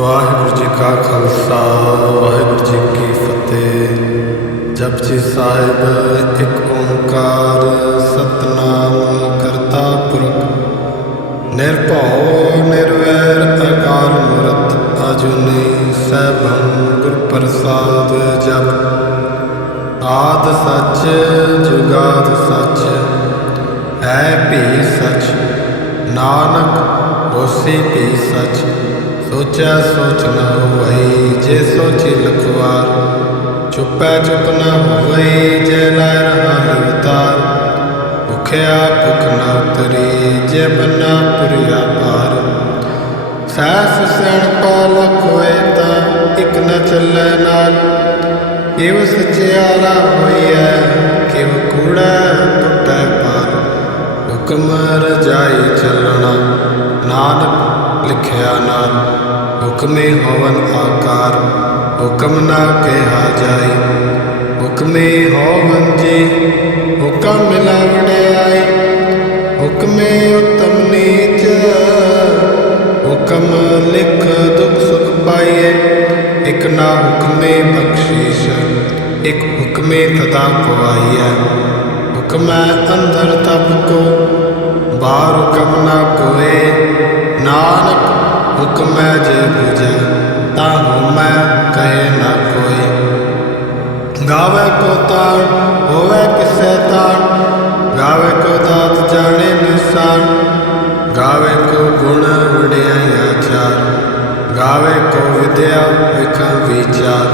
ਵਾਹਿਗੁਰੂ ਜੀ ਕਾ ਖਾਲਸਾ ਵਾਹਿਗੁਰੂ ਜੀ ਕੀ ਫਤਿਹ। ਜਪਜੀ ਸਾਹਿਬ ਇੱਕ ਓਂਕਾਰ ਸਤਨਾਮ ਕਰਤਾ ਪੁਰਖ ਨਿਰਭਉ ਨਿਰਵੈਰ ਅਕਾਲ ਮੂਰਤ ਅਜੂਨੀ ਸੈਭੰ ਗੁਰ ਪ੍ਰਸਾਦ। ਜਪ ਆਦਿ ਸੱਚ ਜੁਗਾਦਿ ਸੱਚ ਹੈ ਭੀ ਸੱਚ ਨਾਨਕ ਹੋਸੀ ਭੀ ਸੱਚ। ਸੋਚਿਆ ਸੋਚ ਨ ਹੋਵਈ ਜੇ ਸੋਚੀ ਲਖਵਾਰ। ਚੁੱਪੈ ਚੁੱਪ ਨ ਹੋਵਈ ਜੇ ਲਾਇ ਰਹਾ ਲਿਵਤਾਰ। ਭੁਖਿਆ ਭੁਖ ਨ ਉਤਰੀ ਜੇ ਬੰਨਾ ਪੁਰੀਆ ਭਾਰ। ਸਹਿਸ ਸਿਆਣਪਾ ਲਖ ਹੋਏ ਤਾਂ ਇਕ ਨ ਚੱਲੈ ਨਾਲ। ਕਿਵ ਸਚਿਆਰਾ ਹੋਈਐ ਕਿਵ ਕੂੜੈ ਟੁੱਟੈ ਪਾਰ। ਹੁਕਮ ਰਜਾਈ ਚੱਲਣਾ ਨਾਨਕ ਲਿਖਿਆ ਨਾਲ। ਹੁਕਮੇ ਹੋਵਨ ਆਕਾਰ ਹੁਕਮ ਨਾ ਕਿਹਾ ਜਾਈ। ਹੁਕਮੇ ਹੋਵਨ ਜੀ ਹੁਕਮ ਮਿਲਾ ਵਡਿਆਈ। ਹੁਕਮੇ ਉਤਮ ਨੀਚ ਹੁਕਮ ਲਿਖ ਦੁਖ ਸੁਖ ਪਾਈਏ। ਇਕ ਨਾ ਹੁਕਮੇ ਬਖਸ਼ੀਸ਼ ਇਕ ਹੁਕਮੇ ਤਦਾ ਪਵਾਈਐ। ਹੁਕਮੈ ਅੰਦਰ ਤਬ ਕੋ ਬਾਹਰ ਹੁਕਮ ਨਾ ਕੋਏ। ਨਾਨਕ ਹੁਕਮੈ ਜੇ ਬੁਝੈ ਤਾਂ ਹੋਮੈ ਕਹੇ ਨਾ ਕੋਈ। ਗਾਵੇ ਕੋ ਤਾਣ ਹੋਵੇ ਕਿਸੈ ਤਾਣ। ਗਾਵੇ ਕੋ ਦਾਤ ਜਾਣੇ ਨਿਸ਼ਾਨ। ਗਾਵੇ ਕੋ ਗੁਣ ਵਡਿਆਈ ਆਚਾਰ। ਗਾਵੇ ਕੋ ਵਿਦਿਆ ਵਿਖ ਵਿਚਾਰ।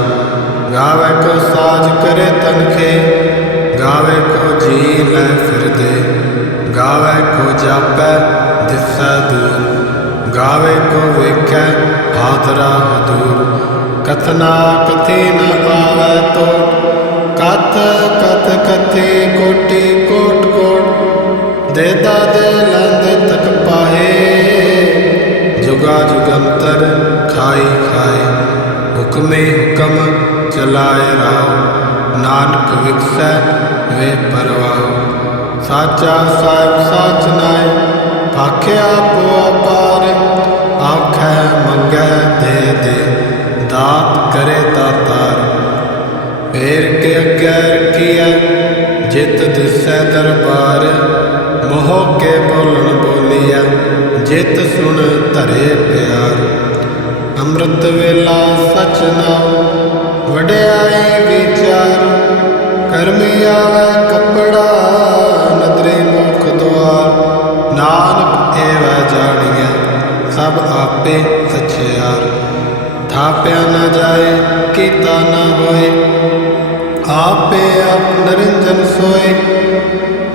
ਗਾਵੇ ਕੋ ਸਾਜ ਕਰੇ ਤਨਖੇ। ਗਾਵੇ ਕੋ ਜੀ ਲੈ ਫਿਰਦੇ। ਗਾਵੇ ਕੋ ਜਾਪੈ ਦਿਸੈ ਦੂਰ। ਗਾਵੇ ਕੋ ਵੇਖੈ ਹਾਦਰਾ ਹਦੂਰ। ਕਥਨਾ ਕਥੀ ਨ ਆਵੈ ਤੋਟ। ਕਥ ਕਥ ਕਥੀ ਕੋਟੀ ਕੋਟ ਕੋਟ। ਦੇਦਾ ਦੇ ਲੈਂਦੇ ਤਕ ਪਾਹੇ। ਜੁਗਾ ਜੁਗੰਤਰ ਖਾਈ ਖਾਏ। ਹੁਕਮੇ ਹੁਕਮ ਚਲਾਏ ਰਾਉ। ਨਾਨਕ ਵਿਗਸੈ ਵੇ ਪਰਵਾਹ। ਸਾਚਾ ਸਾਹਿਬ ਸਾਚ ਨਾਏ ਆਖਿਆ ਪੋ ਅਪਾਰ। ਆਖੈ ਮੰਗੈ ਦੇ ਦੇ ਦਾਤ ਕਰੇ ਦਾਤਾਰ। ਫੇਰ ਕੇ ਅੱਗੇ ਰਖੀਐ ਜਿਤ ਦਿਸੈ ਦਰਬਾਰ। ਮੋਹ ਕੇ ਬੋਲਣ ਬੋਲੀਐ ਜਿਤ ਸੁਣ ਧਰੇ ਪਿਆਰ। ਅੰਮ੍ਰਿਤ ਵੇਲਾ ਸਚ ਨਾਉ ਵਡਿਆਈ ਵਿਚਾਰ। ਕਰਮੀ ਆਵੈ ਕੱਪੜਾ ਨਦਰੀ ਮੁਖ ਦੁਆਰ। ਨਾਨਕ ਏਵੈ ਜਾਣੀਐ ਸਭ ਆਪੇ ਸਚਿਆਰ। ਥਾਪਿਆ ਨ ਜਾਏ ਕੀਤਾ ਨ ਹੋਏ। ਆਪੇ ਆਪ ਨਿਰੰਜਨ ਸੋਏ।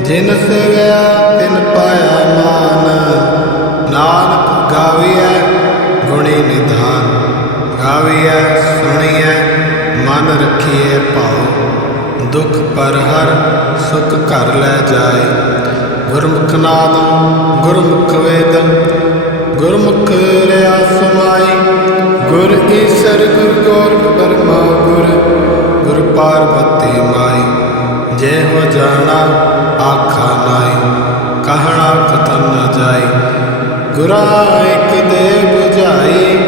ਜਿਨ ਸੇਵਿਆ ਤਿਨ ਪਾਇਆ ਮਾਨ। ਨਾਨਕ ਗਾਵੀਐ ਗੁਣੀ ਨਿਧਾਨ। ਗਾਵੀਐ ਸੁਣੀਐ ਮਨ ਰਖੀਐ ਭਾਉ। ਦੁਖ ਪਰ ਹਰ ਸੁਖ ਘਰ ਲੈ ਜਾਏ। ਗੁਰਮੁਖ ਨਾਮ ਗੁਰਮੁਖ ਵੇਦ ਗੁਰਮੁਖ ਰਿਆ ਸਮਾਈ। ਗੁਰ ਈਸਰ ਗੁਰ ਗੋਰਖ ਬਰਮਾ ਗੁਰ ਗੁਰ ਪਾਰਬਤੀ ਮਾਈ। ਜੇ ਹੋ ਜਾਣਾ ਆਖਾ ਨਾਈ ਕਹਿਣਾ ਕਥਨ ਨ ਜਾਈ। ਗੁਰਾ ਇਕ ਦੇ ਬੁਝਾਈ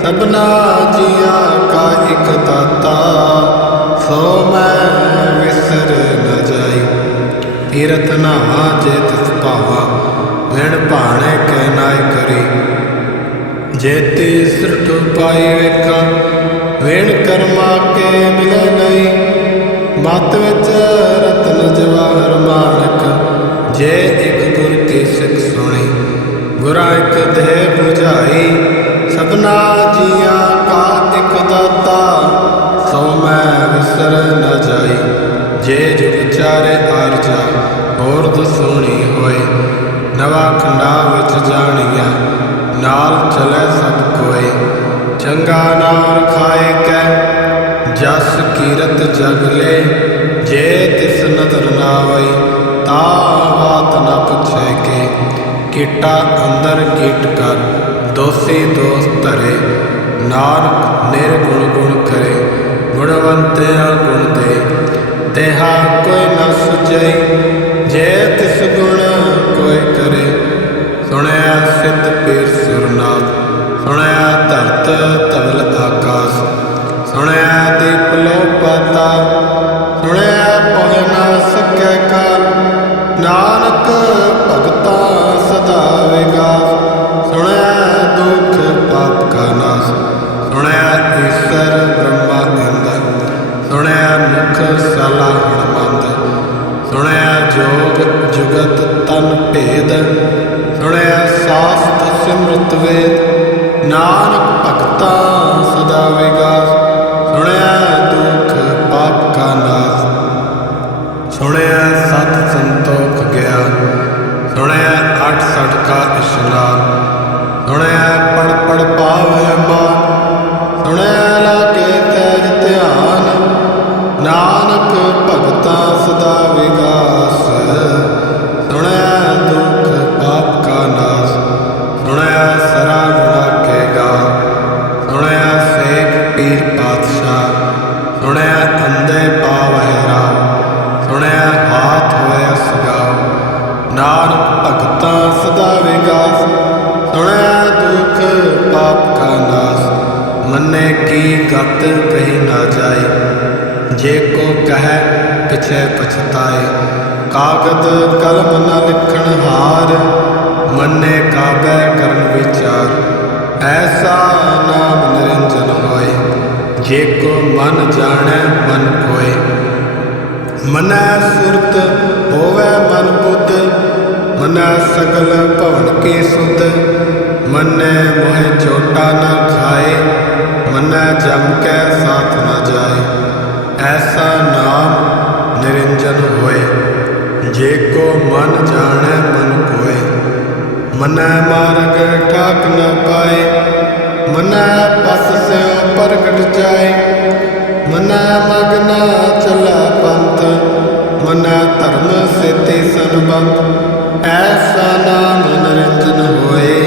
ਸਭਨਾ ਜੀਆਂ ਕਾ ਇਕ ਦਾਤਾ। ਸੋ ਮੈਂ ਵਿਸਰ ਨ ਜਾਈ। ਤੀਰਥ ਨਾਵਾ ਜੇ ਤਿਸ ਭਾਵਾ ਵਿਣ ਭਾਣੇ ਕਹਿ ਨਾਇ ਕਰੀ। ਜੇਤੀ ਸਿਰਠ ਪਾਈ ਵੇਖਾਂ ਵਿਣ ਕਰਮਾ ਕੇ ਮਿਲੇ ਨਹੀਂ। ਮਤ ਵਿੱਚ ਰਤਨ ਜਵਾਹਰ ਮਾਣਕ ਜੇ ਇਕ ਗੁਰ ਕੀ ਸਿੱਖ ਸੁਣੀ। ਗੁਰਾ ਇਕ ਦੇਹ ਬੁਝਾਈ ਸਭਨਾ ਜੀਆਂ ਕਾ ਇਕ ਦਾਤਾ। ਸੋ ਮੈਂ ਵਿਸਰ ਨ ਜਾਈ। ਜੇ ਜੁਗ ਚਾਰੇ ਆਰਜਾ ਹੋਰ ਦਸੂਣੀ ਹੋਏ। ਨਵਾ ਖੰਡਾ ਵਿੱਚ ਜਾਣੀਐ ਨਾਲ ਚਲੇ ਸਭ ਕੋਏ। ਚੰਗਾ ਨਾਮ ਰਖਾਏ ਕੈ ਜਸ ਕੀਰਤ ਜਗ ਲੈ। ਜੇ ਤਿਸ ਨਦਰ ਨਾ ਆਵਈ ਤਾ ਬਾਤ ਨ ਪੁੱਛੈ ਕੇ। ਕੀਟਾ ਅੰਦਰ ਕੀਟ ਕਰ ਦੋਸੀ ਦੋਸ ਧਰੇ। ਨਾਨਕ ਨਿਰਗੁਣ ਗੁਣ ਕਰੇ ਗੁਣਵੰਤਿਆ ਗੁਣ ਦੇ। ਤੇਹਾ ਕੋਈ ਨ ਸੁਝਈ ਜੇ ਤਿਸ ਗੁਣ ਕੋਈ ਕਰੇ। ਸੁਣਿਆ ਸਿੱਧ ਪੀਰ ਸੁਰਨਾਥ ਸੁਣਿਆ ਧਰਤ ਜਗਤ ਧਵਲ ਆਕਾਸ। ਸੁਣਿਆ ਦੀਪ ਲੋ ਪਾਤਾ, ਸੁਣਿਆ ਪਹੁ ਨਾ ਸਕੈ ਕਾਲ। ਨਾਨਕ ਭਗਤਾ ਸਦਾ ਵਿਗਾਸ, ਸੁਣਿਆ ਦੁਖ ਪਾਪ ਕਾ ਨਾਸ। ਸੁਣਿਆ ਈਸਰ ਬ੍ਰਹਮਾ ਇੰਦ, ਸੁਣਿਆ ਮੁਖ ਸਾਲਾ ਹਣਮੰਦ। ਸੁਣਿਆ ਜੋਗ ਜੁਗਤ ਤਨ ਭੇਦ, ਸੁਣਿਆ ਸਾਸਤ ਸਿਮਰਤ ਵੇਦ। ਨਾਨਕ ਭਗਤਾ ਸਦਾ ਵਿਗਾਸ, ਸੁਣਿਆ ਦੁਖ ਪਾਪ ਕਾ ਨਾਸ। ਸੁਣਿਆ ਸਤ ਸੰਤੋਖ ਗਿਆਨ, ਸੁਣਿਆ ਅਠ ਸਠ ਕਾ ਇਸ਼ਨਾਨ। ਸੁਣਿਆ ਪੜ ਪੜ ਪਾਵੈ ਮਾਨ, ਸੁਣਿਆ ਲਾਗੇ ਤੈਜ ਧਿਆਨ। ਨਾਨਕ ਭਗਤਾ ਸਦਾ ਵਿਗਾਸ, ਸੁਣਿਆ ਦੁਖ ਪਾਪ ਕਾ ਨਾਸ। ਸੁਣਿਆ ਸਰਾ ਗੁਣਾ ਕੇ ਗਾ, ਸੁਣਿਆ ਸੇਖ ਪੀਰ ਪਾਤਸ਼ਾਹ। ਸੁਣਿਆ ਅੰਧੇ ਪਾਵੈ ਰਾਹ, ਸੁਣਿਆ ਹਾਥ ਹੋਇਆ ਸਗਾਓ। ਨਾਨਕ ਭਗਤਾ ਸਦਾ ਵਿਗਾਸ, ਸੁਣਿਆ ਦੁਖ ਪਾਪ ਕਾ ਨਾਸ। ਮੰਨੇ ਕੀ ਗਤ ਕਹੀ ਨਾ ਜਾਏ, ਜੇ ਕੋ ਕਹੈ ਪਿਛੈ ਪਛਤਾਏ। ਕਾਗਦ ਕਲਮ ਨ ਲਿਖਣ ਹਾਰ, ਮੰਨੇ ਕਾਬੈ ਕਰਨ ਵਿਚਾਰ। ਐਸਾ ਨਾਮ ਨਿਰੰਜਨ ਹੋਏ, ਜੇ ਕੋ ਮਨ ਜਾਣੈ ਮਨ ਕੋਏ। ਮਨੈ ਸੁਰਤ ਹੋਵੈ ਮਨ ਬੁੱਧ, ਮਨੈ ਸਗਲ ਭਵਨ ਕੀ ਸੁਧ। ਮੰਨੈ ਮੋਹਿ ਚੋਟਾ ਨ ਖਾਏ, ਮੰਨੈ ਜਮ ਕੈ ਸਾਥ ਨ ਜਾਏ। ਐਸਾ ਨਾਮ ਨਿਰੰਜਨ ਹੋਏ, ਜੇ ਕੋ ਮਨ ਜਾਣੈ ਮਨ ਕੋਏ। ਮੰਨੈ ਮਾਰਗ ਠਾਕ ਨ ਪਾਏ, ਮੰਨੈ ਪਸ ਸਿਉ ਪ੍ਰਗਟ ਜਾਏ। ਮੰਨੈ ਮਗ ਨ ਚਲੈ ਪੰਥ, ਮੰਨੈ ਧਰਮ ਸੇਤੀ ਸੰਬੰਧ। ਐਸਾ ਨਾਮ ਨਿਰੰਜਨ ਹੋਏ,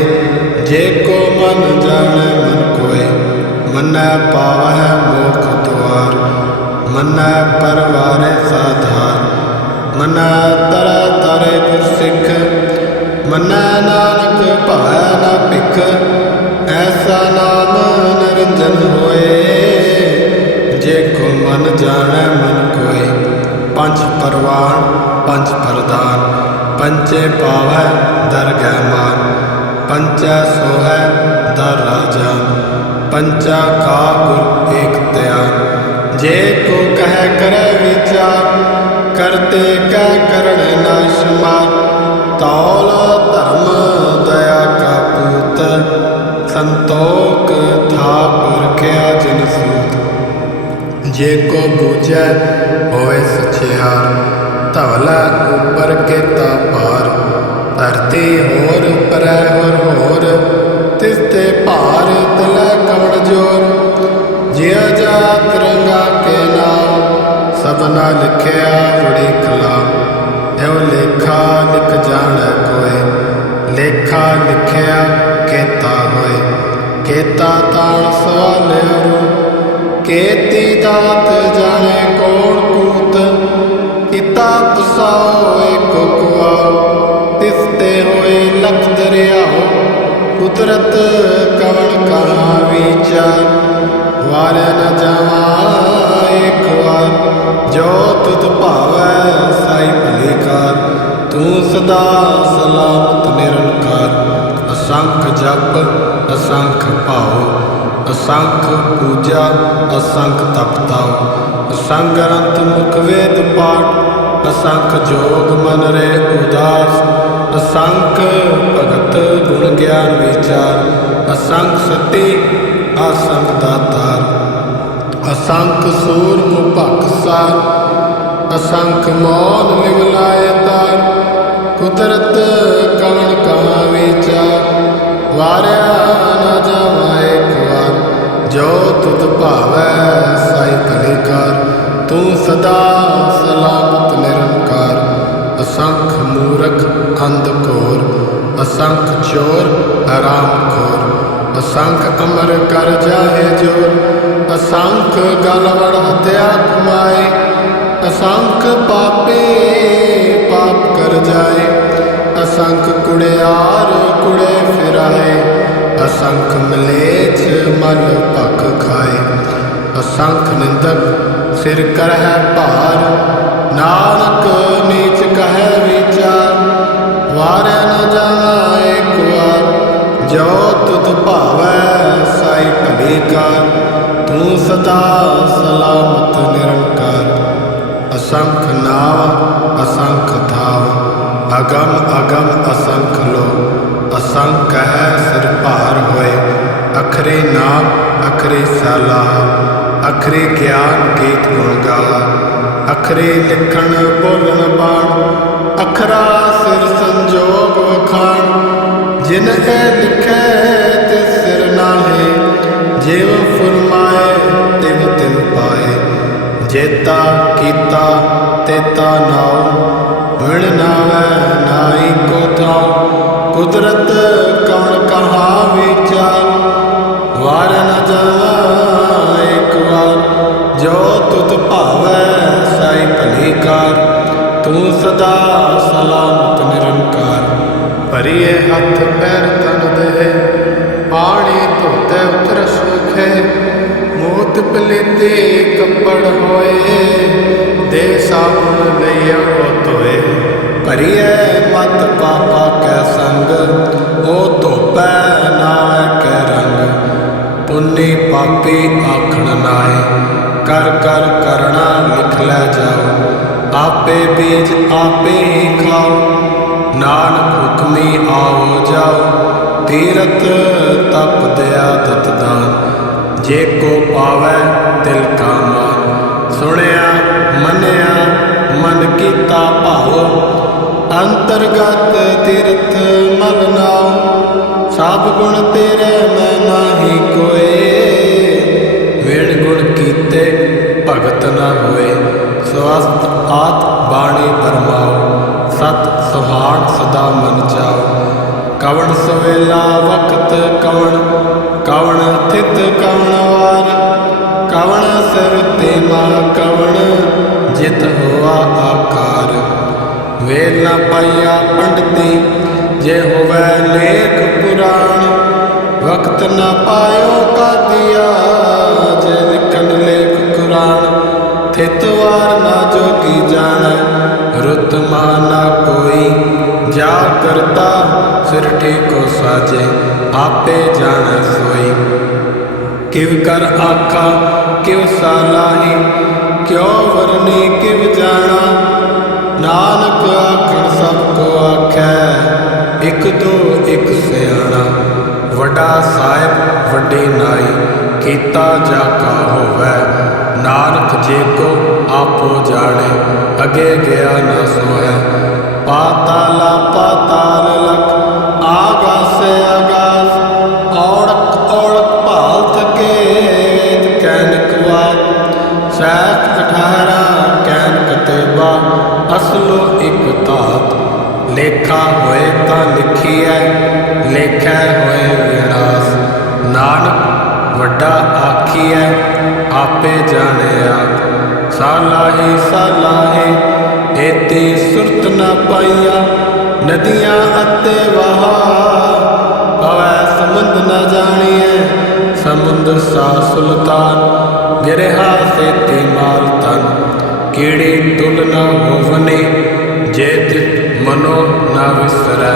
ਜੇ ਕੋ ਮਨ ਜਾਣੈ ਮਨ ਕੋਏ। ਮੰਨੈ ਪਾਵਹਿ ਮੋਖ ਦੁਆਰ, ਮੰਨੈ ਪਰਵਾਰੈ ਸਾਧਾਰ। ਮੰਨੈ ਤਰੈ ਤਾਰੇ ਗੁਰ ਸਿੱਖ, ਮੰਨੈ ਨਾਨਕ ਭਾਵੈ ਨ ਭਿਖ। ਐਸਾ ਨਾਮ ਨਿਰੰਜਨ ਹੋਏ, ਜੇ ਕੋ ਮਨ ਜਾਣੈ ਮਨ ਕੋਏ। ਪੰਜ ਪਰਵਾਣ ਪੰਜ ਪ੍ਰਧਾਨ, ਪੰਚੇ ਪਾਵੈ ਦਰਗਹਿ ਮਾਨ। ਪੰਚੈ ਸੋਹੈ ਦਰ ਰਾਜਾਨ, ਪੰਚਾ ਕਾ ਗੁਰ ਏਕ ਧਿਆਨ। ਜੇ ਕੋ ਕਹਿ ਕਰੈ ਵਿਚਾਰ, ਕਰਤੇ ਕਹਿ ਕਰਣ ਨਾ ਸ਼ੁਮਾਰ। ਤੌਲ ਧਰਮ ਦਇਆ ਕਾ ਪੂਤ, ਸੰਤੋਖ ਥਾਪ ਰਖਿਆ ਜਿਨ ਸੂਤ। ਜੇ ਕੋ ਬੂਝੈ ਹੋਵੇ ਸਚਿਆਰ, ਧਵਲਾ ਉਪਰ ਕੇਤਾ ਭਾਰ। ਧਰਤੀ ਹੋਰ ਉਪਰੈ ਹੋਰ ਹੋਰ, ਤਿਸ ਤੇ ਭਾਰ ਤਲੈ ਕਵਣ ਜੋਰ। ਜਿਉ ਜਾਤ ਰੰਗਾ ਕੇ ਨਾਮ, ਸਭਨਾ ਲਿਖਿਆ ਬੜੀ ਕਲਾਮ। ਇਉ ਲੇਖਾ ਲਿਖ ਜਾਣੈ ਕੋਇ, ਲੇਖਾ ਲਿਖਿਆ ਕੇਤਾ ਹੋਏ। ਕੇਤਾ ਤਾਣ ਸਵਾਲਿਆ ਰੂ, ਕੇਤੀ ਦਾਤ ਜਾਣੈ ਕੌਣ ਕੂਤ। ਕੀਤਾ ਪਸਾਉ ਏਕੋ ਕੁਆਉ, ਤਿਸ ਤੇ ਹੋਏ ਲਖ ਦਰਿਆਉ। ਕੁਦਰਤ ਕਵਣ ਕਹਾ ਵਿਚਾਰ, ਵਾਰਿਆ ਨ ਜਾਵਾ ਏਕ ਵਾਰ। ਜੋ ਤੁਧ ਭਾਵੈ ਸਾਈ ਭਲੀ ਕਾਰ, ਤੂੰ ਸਦਾ ਸਲਾਮਤ ਨਿਰੰਕਾਰ। ਅਸੰਖ ਜਪ ਅਸੰਖ ਭਾਉ, ਅਸੰਖ ਪੂਜਾ ਅਸੰਖ ਤਪਤਾਉ। ਅਸੰਖ ਗ੍ਰੰਥ ਮੁਖ ਵੇਦ ਪਾਠ, ਅਸੰਖ ਜੋਗ ਮਨ ਰੇ ਉਦਾਸ। ਅਸੰਖ ਭਗਤ ਗੁਣ ਗਿਆਨ ਵਿਚਾਰ, ਅਸੰਖ ਸਤੀ ਅਸੰਖ ਦਾਤਾਰ। ਅਸੰਖ ਸੂਰ ਮੁ ਭਖਸਾਰ, ਅਸੰਖ ਮੌਨ ਲਿਵ ਲਾਇ ਤਾਰ। ਕੁਦਰਤ ਕਵਣ ਕਹਾ ਵਿਚਾਰ, ਵਾਰਿਆ ਨ ਜਾਵਾ ਏਕ ਵਾਰ। ਜੋ ਤੁਧ ਭਾਵੈ ਸਾਈ ਭਲੀ ਕਾਰ, ਤੂੰ ਸਦਾ ਸਲਾਮਤ ਨਿਰੰਕਾਰ। ਅਸੰਖ ਮੂਰਖ ਅੰਧ ਘੋਰ, ਅਸੰਖ ਚੋਰ ਹਰਾਮ ਖੋਰ। ਅਸੰਖ ਅਮਰ ਕਰ ਜਾਹੇ ਜੋਰ, ਅਸੰਖ ਗਲ ਵੜ ਹਤਿਆ ਕਮਾਏ। ਅਸੰਖ ਪਾਪੀ ਪਾਪ ਕਰ ਜਾਏ, ਅਸੰਖ ਕੁੜਿਆਰ ਕੁੜੇ ਫਿਰਾਏ। ਅਸੰਖ ਮਲੇਛ मल भख खाए। असंख निंदक सिर करह भार, नानक नीच कह विचार। वारे न जावा एक बार, जो तुध भावै साई भली कार। तू सदा सलामत निरंकार। असंख नाव असंख धाव, अगम अगम असंख लो। असंख है सिर भार होए, अखरे नाम अखरे सलाह। अखरे ज्ञान गीत गुण गाहा, अखरे लिखण बोलन बाण। अखरा सिर संजोग वखाण, जिन ए लिखै तिस सिर नाहे। जिव फुरमाए तिव तिन पाए, जेता कीता तेता नाउ। विण नावै नाई को थाउ, कुदरत कवण कहा विचार। वार न जावा एक बार, जो तुध भावै साई भली कार। तू सदा सलामत निरंकार। भरिए हथ पैर तन दे, पानी धोते उतर सूखे। मूत पलीते कपड़ होए, दे साबुन लइया ओ धोए। भरिए मत पापा कै संग, ओ धोपै नावै कै रंग। पुन्नी पापी आखण नाए, कर कर करना लिख लै जाओ। आपे बीज आपे ही खाओ, नानक हुक्मी आओ जाओ। तीरथ तप दया दत दान, जे को पावै तिल का मान। सुनिया मनिया मन कीता भाओ, अंतरगत तीरथ मल नाओ। सब गुण तेरे मैं नाही कोए, वेण गुण कीते भगत न होए। स्वस्थ आत बाणी परमाओ, सत सुहान सदा मन जाओ। कवण सवेला वक्त कवण, कवण थित कवण वार। कवण सिर तेमा कवण, जित होआ आकार। वेल न पाइया पंडिती, जे होवै लेख पुराण। वक्त न पायो का दिया, जे लिखन लेख कुरान। थित वार न जोगी जानै, रुत माना कोई। जा करता सिरठी को साजे, आपे जानै सोई। किव कर आखा किव सालाही, क्यों वरनी किव जाना। नानक आखण सबको आखै, इक दो इक सियाणा। वड्डा साहिब वड्डी नाई, कीता जाका होवै। नानक जे को आपो जाने, अगे गया न सोहै। पाताला पाताल लख, आगासे आगास। औड़क औड़क भाल थके, वेद कैनक वात। सैफ 18 कैनक तेबा, असलो एक धात। लेखा होए तां लिखिए, लेखै होए विनाश। नानक वड्डा आखिए, आपे जाने आप। सालाही सालाही, एती सुरत न पाइया। नदियाँ अते वहा, पवै समुंद न जानिए। समुंद सा सुल्तान, गिरहा सेती माल तन। कीड़ी तुल न होवनी, जे तित मनो न विसरै।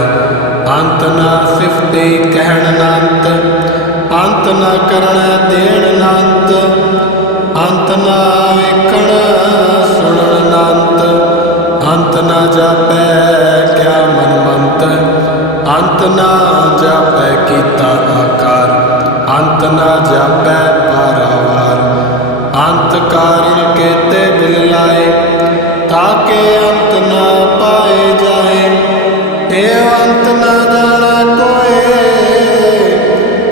अंत न सिफती कहण नांत, अंत न करण देण नांत। अंत न वेखण सुणन नांत, अंत न जापै क्या मन मंत। अंत न जापै कीता आकार, अंत न जापै पारावार। अंत कारण केते दिल लाए, ताके अंत न पाए जाए। हे अंत न जाना कोए,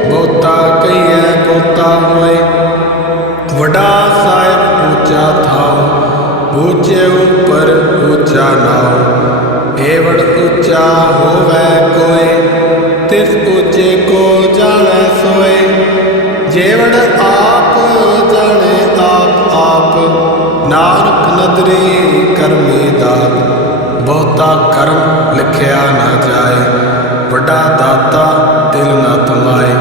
बहुता कहिए बहुता होए। वड्डा साहिब ऊंचा थाओ, ऊंचे ऊपर ऊंचा नाओ। एवड़ ऊंचा होवै कोय, तिस ऊंचे को जाने सोए। जेवड़ आप जाने आप आप, नानक नदरी करमी दात। बहुता कर्म लिखिया न जाए, वड्डा दाता दिल न थमाए।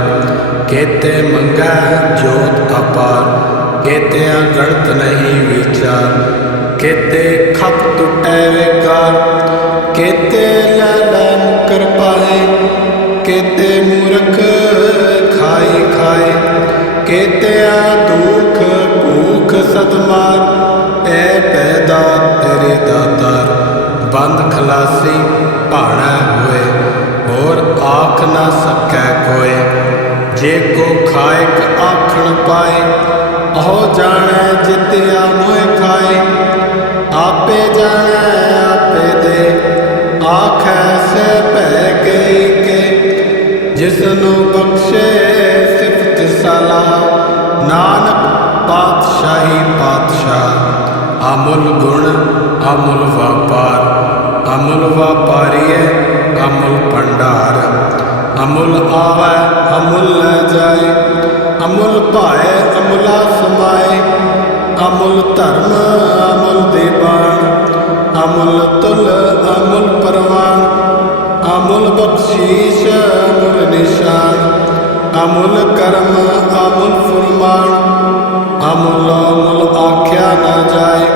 केते मंगै जोत अपार, केते गणत नहीं विचार, केते खप टुटै विकार, केते लै मुकर पाए, केते मूर्ख खाए खाए, केते दुख भूख सतमार, ऐ पैदा तेरे दातार, बंद खलासी भाणै होए, होर आख ना सकै कोय, जे को खाएक आखण पाए, अहो जाने जित्या मोह खाए, आपे जाने आपे दे, आखै से पै गई के, जिसनु बख्शे सिफत सलाह, नानक पातशाही पातशाह, अमुल गुण अमुल व्यापार, अमुल व्यापारीए अमुल भंडार, अमुल आवै अमुल लै जाए, अमुल पाए अमुला समाए, अमुल धर्म अमुल दीवान, अमुल तुल अमुल परवान, अमुल बख्शीश अमुल निशान, अमुल कर्म अमुल फुरमान, अमुल अमुल आख्या न जाए,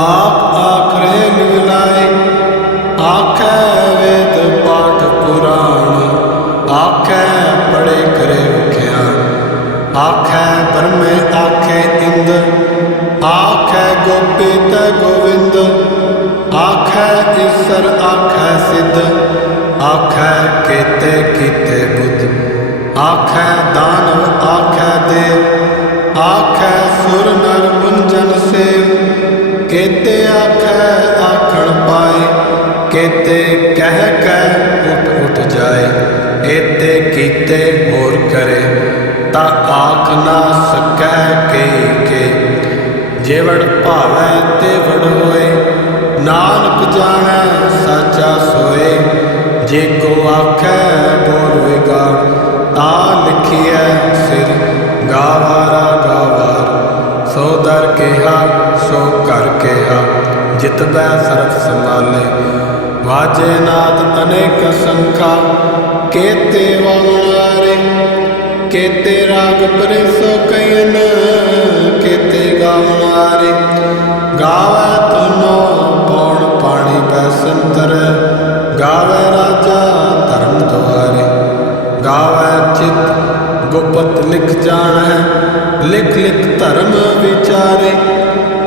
आप आखरे लिवलाए, आखै वेद पाठ पुराण, आखै पढ़े करे विख्यान, आखै ब्रह्मे आखै इंद, आखै गोपित गोविंद, आखै ईसर आखै सिद्ध, आखै केते कीते बुद्ध, आखै दानव आखै देव, आखै सुर नर मुंजन सेव, केते आखै आखण पाए, केते कह कह उठ उठ जाए, एते कीते होर करे, ता आख ना सकै के, जेवड़ भावै तेवड़ होए, नानक जानै साचा सोए, जे को आखै बोल विगाड़, ता लिखिए सिर गावारा गावार, सो दर केहा सो कर केहा, जितबै सर्फ संभाले, वाजे नाद अनेक संखा, केते वारे, केते राग परिसो कयन, केते गावनारे, गावै तुनो पौण पाणी बैसंतर, गावै राजा धर्म द्वारे, गावै चित गुपत लिख जानै, लिख लिख धर्म विचारे,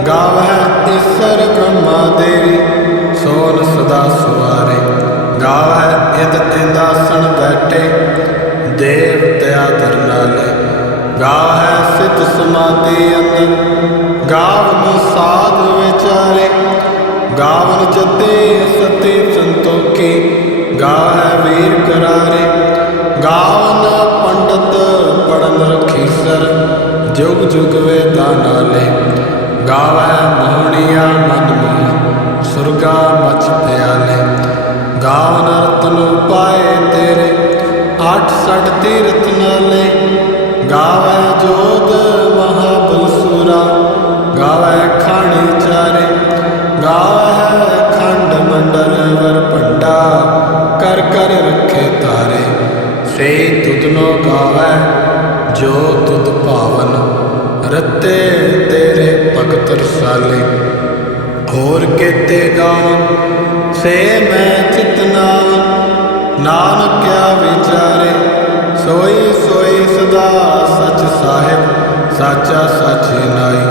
गावै ईसर ब्रह्मा देवी, सोन सदा सुवारे, गावै इंद इंदासन बैठे, देव दया धरनाले, गावै सिद्ध समाधि अंदर, गावन साध विचारे, गावन जते सती संतोखी, गावै वीर करारे, गावन पंडित पढ़न रखीसर, जुग जुग वेदा नाले, गावै मोहनिया मन मोह, सुरगा मच प्याले, गावन रतन पाए तेरे, आठ सठ तीरथ नाले, गावै जोध महाबल सूरा, गावै खाणी चारे, गावै खंड मंडल वर भंडा, कर कर रखे तारे, से तुदनो गावै जो तुद पावन, रते तेरे भगत रसाले, होर केते गावन से मैं चितनावन, नानक क्या विचारे, सोई सोई सदा सच साहिब, साचा सच नाई,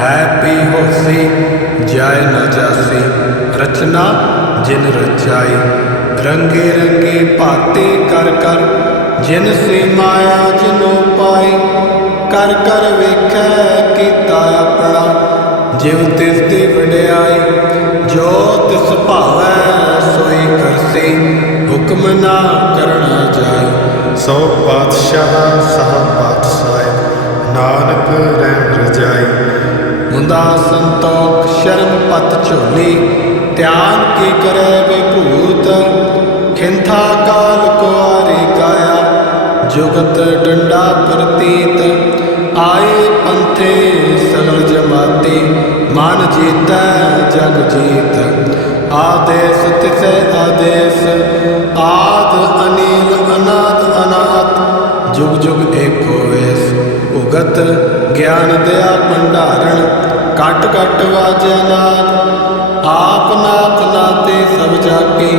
है पी होसी जाय न जासी, रचना जिन रचाई, रंगी रंगी भांति कर कर, जिन सी माया जिनो पाई, कर कर वेखै कीता अपना, जिव तिस दी वडियाई, जो तिस भावै सोई करसी, हुक्म ना करना जाए, सौ पातशाह सह पातशाह, नानक रहन रजाई, मुंदा संतोख शर्म पत झोली, ध्यान की करे विभूत, खिंथा काल कुआरी काया, जुगत डंडा प्रतीत, आए पंथे सगल जमाती, मान जीतै जग जीत, आदेश तिसे आदेश, आद अनिल अनाथ अनाथ, जुग ਗਿਆਨ ਦਿਆ ਭੰਡਾਰਨ ਘਟ ਘਟ ਵਾਜਿਆ ਨਾਦ ਆਪ ਨਾਥ ਨਾਤੇ ਸਭ ਜਾਕੀ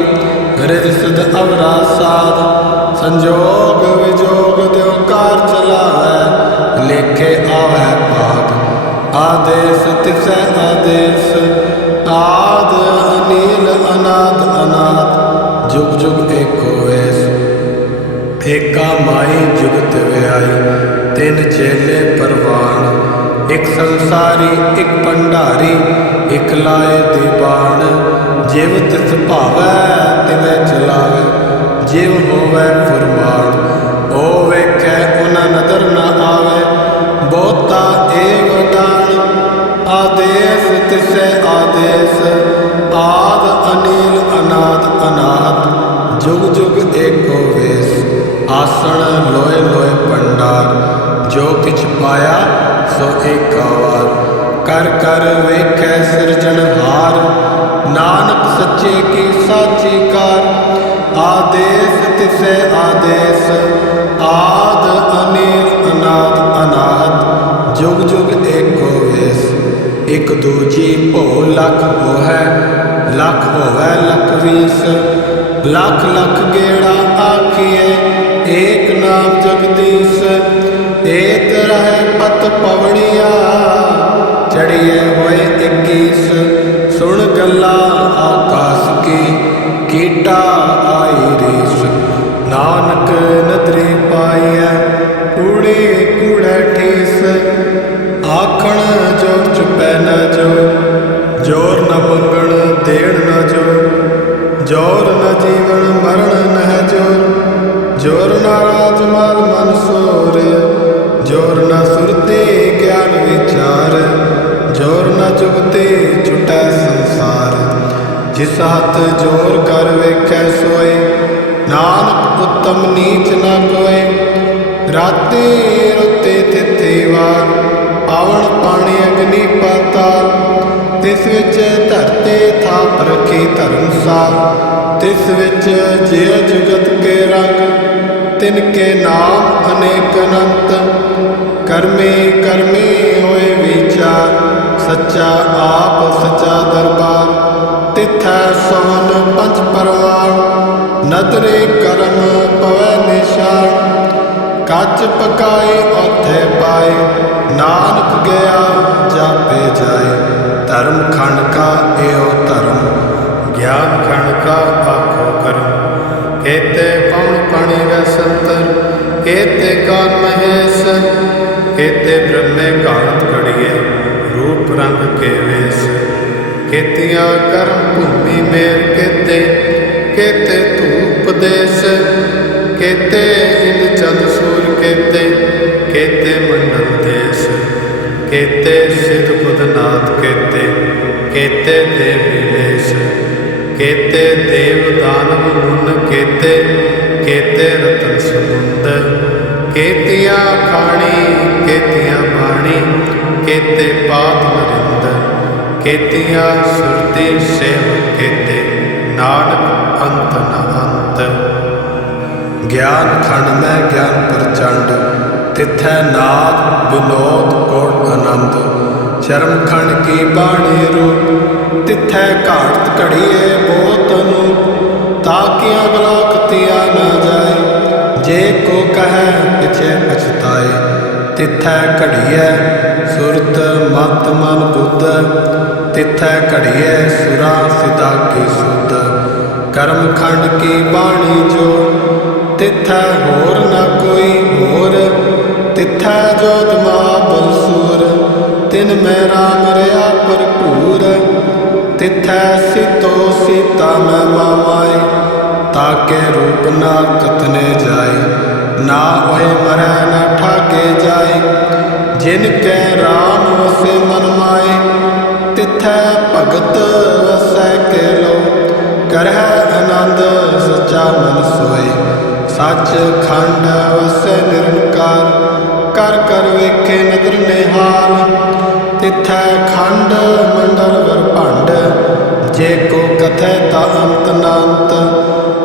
ਰਿਦ ਸਿਧ ਅਵਰਾ ਸਾਧ ਸੰਜੋਗ ਵਿਜੋਗ ਦਿਓ ਕਾਰ ਚਲਾਵੈ ਲੇਖੇ ਆਵੈ ਭਾਗ ਆਦੇਸ ਤਿਸੈ ਆਦੇਸ ਆਦ ਅਨੀਲ ਅਨਾਦ ਅਨਾਦ ਜੁਗ ਜੁਗ ਏਕੋ ਵੇਸ ਏਕਾ ਮਾਈ ਜੁਗਤ ਵਿਆਈ ਤਿੰਨ ਚੇਲੇ ਪਰਵਾਨ ਇੱਕ ਸੰਸਾਰੀ ਇੱਕ ਭੰਡਾਰੀ ਇੱਕ ਲਾਏ ਦੀਵਾਨ ਜਿਵ ਤਿਸ ਭਾਵੈ ਤਿਵੈ ਚਲਾਵੇ ਜਿਵ ਹੋਵੈ ਫੁਰਮਾਨ ਓ ਵੇਖੈ ਉਹਨਾਂ ਨਦਰ ਨਾ ਆਵੇ ਬਹੁਤਾ ਏਵ ਦਾਨ ਆਦੇਸ ਤਿਸੈ ਆਦੇਸ ਆਦ ਅਨੀਲ ਅਨਾਦ ਅਨਾਦ ਜੁਗ ਜੁਗ ਏਕੋ ਵੇਸ ਆਸਣ ਲੋਏ ਲੋਏ ਭੰਡਾਰ ਜੋ ਕਿਛ ਪਾਇਆ ਸੋ ਏਕਾ ਵਾਰ ਕਰ ਕਰ ਵੇਖੈ ਸਿਰਜਣਹਾਰ ਨਾਨਕ ਸੱਚੇ ਕੀ ਸਾਚੀ ਕਾਰ ਆਦੇਸ ਤਿਸੈ ਆਦੇਸ ਆਦ ਅਨੀਲ ਅਨਾਦ ਅਨਾਦ ਜੁਗ ਜੁਗ ਏਕੋ ਵੇਸ ਇਕ ਦੂਜੀ ਭੋ ਲਖ ਹੋਵੈ ਲਖ ਹੋਵੈ ਲਖ ਵੀਸ ਲੱਖ ਲੱਖ ਗੇੜਾ ਆਖੀਏ ਏਕ ਨਾਮ ਜਗਦੀਸ਼ ਏਕ ਰਹਿ ਪਤ ਪਵੜੀਆ ਚੜੀਏ ਹੋਏ 21 ਸੁਣ ਗੱਲਾਂ ਆਕਾਸ ਕੀ ਕੀਟਾ ਆਈ ਰੀਸ ਨਾਨਕ ਨਦਰੀ ਪਾਈਐ ਕੂੜੇ ਕੂੜੈ ਠੀਸ ਆਖਣ ਜੋਰ ਚੁਪੈ ਨ ਜੋਰ ਨ ਮੰਗਣ ਦੇਣ ਨ ਜੋਰ ਨ ਜੀਵਨ ਮਰਨ ਨਹਿ ਜੋਰ ਨ ਰਾਜ ਮਾਲ ਮਨ ਸੋਰ ਜੋਰ ਨ ਸੁਰਤੇ ਗਿਆਨ ਵਿਚਾਰ ਜੋਰ ਨ ਜੁਗਤੇ ਛੁਟੈ ਸੰਸਾਰ ਜਿਸ ਹੱਥ ਜੋਰ ਕਰ ਵੇਖੈ ਸੋਏ ਨਾਨਕ ਉੱਤਮ ਨੀਚ ਨ ਕੋਏ ਰਾਤੇ ਰੁੱਤੇ ਤਿਥੀ ਵਾਰ ਪਾਵਨ ਪਾਣੀ ਅਗਨੀ ਪਾਤਾਲ ਤਿਸ ਵਿੱਚ ਧਰਤੇ ਥਾਪ ਰੱਖੀ ਧਰਮਸਾਲ ਤਿਸ ਵਿੱਚ ਜਿਉ ਜੁਗਤ ਕੇ ਰੰਗ ਤਿਨ ਕੇ ਨਾਮ ਅਨੇਕ ਅਨੰਤ ਕਰਮੇ ਕਰਮੇ ਹੋਏ ਵਿਚਾਰ ਸੱਚਾ ਆਪ ਸੱਚਾ ਦਰਬਾਰ ਤਿਥੈ ਸੋਨ ਪੰਜ ਪਰਵਾਨ ਨਦਰੇ ਕਰਮ ਪਵੈ ਨਿਸ਼ਾਨ ਕੱਚ ਪਕਾਏ ਉੱਥੇ ਪਾਏ ਨਾਨਕ ਗਿਆ ਜਾਪੇ ਜਾਏ ਧਰਮ ਖੰਡ ਕਾ ਏਉ ਧਰਮ ਗਿਆਨ ਖੰਡ ਕਾ ਆਖੋ ਕਰਮ ਕੇਤੇ ਪਵਨ ਪਾਣੀ ਵੈ ਸੰਤਰ ਕੇਤੇ ਕਾਨ ਮਹੇਸ਼ ਕੇਤੇ ਬ੍ਰਹਮੇ ਘਾਟ ਘੜੀਏ ਰੂਪ ਰੰਗ ਕੇ ਵੇਸ ਕੇਤੀਆਂ ਕਰਮ ਭੂਮੀ ਮੇਰ ਕੇਤੇ ਧੂਪ ਦੇਸ ਕੇਤੇ ਇੰਦ ਚੰਦ ਸੂਰ ਕੇਤੇ ਮੰਡਲ ਦੇਸ ਕੇਤੇ ਸਿਧ ਬੁੱਧਨਾਥ ਕੇਤੇ ਦੇਵੀ ਵੇਸ ਕੇਤੇ ਦੇਵ ਦਾਨਵ ਮੁਨ ਕੇਤੇ ਰਤਨ ਸਮੁੰਦ ਕੇਤੀਆਂ ਖਾਣੀ ਕੇਤੀਆਂ ਬਾਣੀ ਕੇਤੇ ਪਾਤ ਨਰਿੰਦ ਕੇਤੀਆਂ ਸੁਰਤੀ ਸੇਵ ਕੇਤੇ ਨਾਨਕ ਅੰਤ ਨ ਅੰਤ ਗਿਆਨ ਖੰਡ ਮੈਂ ਗਿਆਨ ਪ੍ਰਚੰਡ ਤਿਥੈ ਨਾਦ ਵਿਨੋਦ ਕੋਟ ਆਨੰਦ ਸ਼ਰਮ ਖੰਡ ਕੀ ਬਾਣੀ ਰੂਪ ਤਿਥੈ ਘਾਟ ਘੜੀਏ ਬਹੁਤ ਅਨੂਪ ਤਾਕਿ ਅਗਲਾ ਖਤਿਆ ਨਾ ਜਾਏ ਜੇ ਕੋ ਕਹੈ ਪਿਛੇ ਪਛਤਾਏ ਤਿਥੈ ਘੜੀਐ ਸੁਰਤ ਮਤ ਮਨ ਬੁੱਧ ਤਿਥੈ ਘੜੀਐ ਸੁਰਾ ਸਿਦਾ ਕੀ ਸੁਧ ਕਰਮ ਖੰਡ ਕੀ ਬਾਣੀ ਜੋ ਤਿਥੈ ਹੋਰ ਨ ਕੋਈ ਹੋਰ ਤਿਥੈ ਜੋਤ ਮਹਾਬਲ ਸੂਰ ਤਿਨ ਮੈਂ ਰਾਮ ਰਿਆ ਭਰਪੂਰ ਤਿਥੈ ਸੀਤੋ ਸੀਤਾ ਮੈਂ ਮਾਮਾਏ ਤਾਕੇ ਰੂਪ ਨਾ ਕਥਨੇ ਜਾਏ ਨਾ ਹੋਏ ਮਰੈ ਨਾ ਠਾਕੇ ਜਾਏ ਜਿਨ ਕੈ ਰਾਮ ਵਸੇ ਮਨ ਮਾਏ ਤਿਥੈ ਭਗਤ ਵਸੈ ਕੇ ਲੋ ਕਰਹਿ ਆਨੰਦ ਸੱਚਾ ਮਨ ਸੋਏ ਸੱਚ ਖੰਡ ਵਸੈ ਨਿਰੰਕਾਰ ਕਰ ਕਰ ਵੇਖੇ ਨਦਰ ਨਿਹਾਲ ਤਿਥੈ ਖੰਡ ਮੰਡਲ ਵਰਭੰਡ ਜੇ ਕੋ ਕਥੈ ਤਾ ਅੰਤ ਨਾਂਤ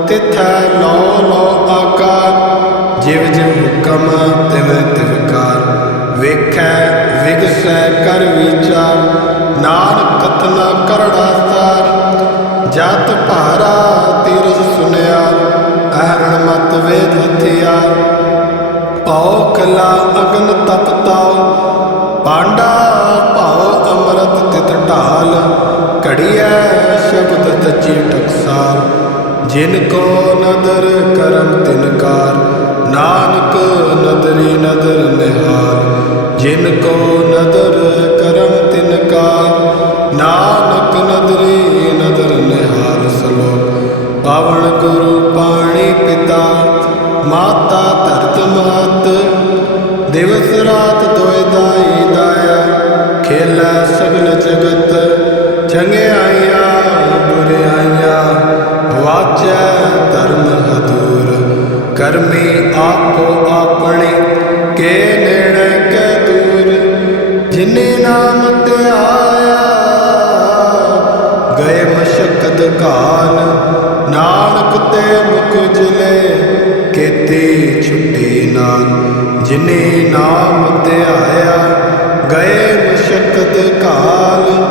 ਤਿਥੈ ਲੋ ਲੋ ਆਕਾਰ ਜਿਵ ਜਿਵ ਹੁਕਮ ਤਿਵ ਤਿਵਕਾਰ ਵੇਖ ਕਰ ਵਿਚਾਰ, ਨਾਨਕ ਕਥਨਾ ਕਰੜਾ ਸਾਰ। ਜਤ ਭਾਰਾ ਤੀਰਥ ਸੁਨਿਆ, ਅਹਰਣ ਮਤ ਵੇਦ ਹਥਿਆਰ। ਭਉ ਕਲਾ ਅਗਨ ਤਪ ਤਾਉ, ਪਾਂਡਾ ਭਾਉ ਅੰਮ੍ਰਿਤ ਤਿਤ ਢਾਲ। ਘੜੀਐ ਸ਼ਬਦ ਤਜੀ ਟਕਸਾਲ, ਜਿਨ ਕੋ ਨਦਰ ਕਰਮ ਤਿਨਕਾਰ। ਨਾਨਕ ਨਦਰੀ ਨਦਰ ਨਿਹਾਲ, ਜਿਨ ਕੋ ਨਦਰ ਕਰਮ ਤਿਨਕਾਰ। ਨਾਨਕ ਨਦਰੀ ਨਦਰ ਨਿਹਾਲ। ਸਲੋਕ। ਪਾਵਨ ਗੁਰੂ ਪਾਣੀ ਪਿਤਾ, ਮਾਤਾ ਧਰਤ ਮਾਤ। ਦਿਵਸ ਰਾਤ ਦੋਇ ਦਾਈ ਦਾਇਆ, ਖੇਲੈ ਸਗਲ ਜਗਤ। ਚੰਗਿਆਈਆਂ ਬੁਰਿਆਈਆਂ, ਵਾਚੈ ਧਰਮ ਹਦੂਰ। ਕਰਮੀ ਆਪੋ ਆਪਣੇ, ਕੇ ਨੇੜੇ ਕੈ ਦੂਰ। ਜਿਨੇ ਨਾਮ ਧਿਆਇਆ, ਗਏ ਮਸ਼ਕਤ ਘਾਲ। ਨਾਨਕ ਤੇ ਮੁਖ ਉਜਲੇ, ਕੀਤੀ ਛੁੱਟੀ ਨਾਲ। ਜਿਨੇ ਨਾਮ ਧਿਆਇਆ, ਗਏ ਮਸ਼ਕਤ ਘਾਲ।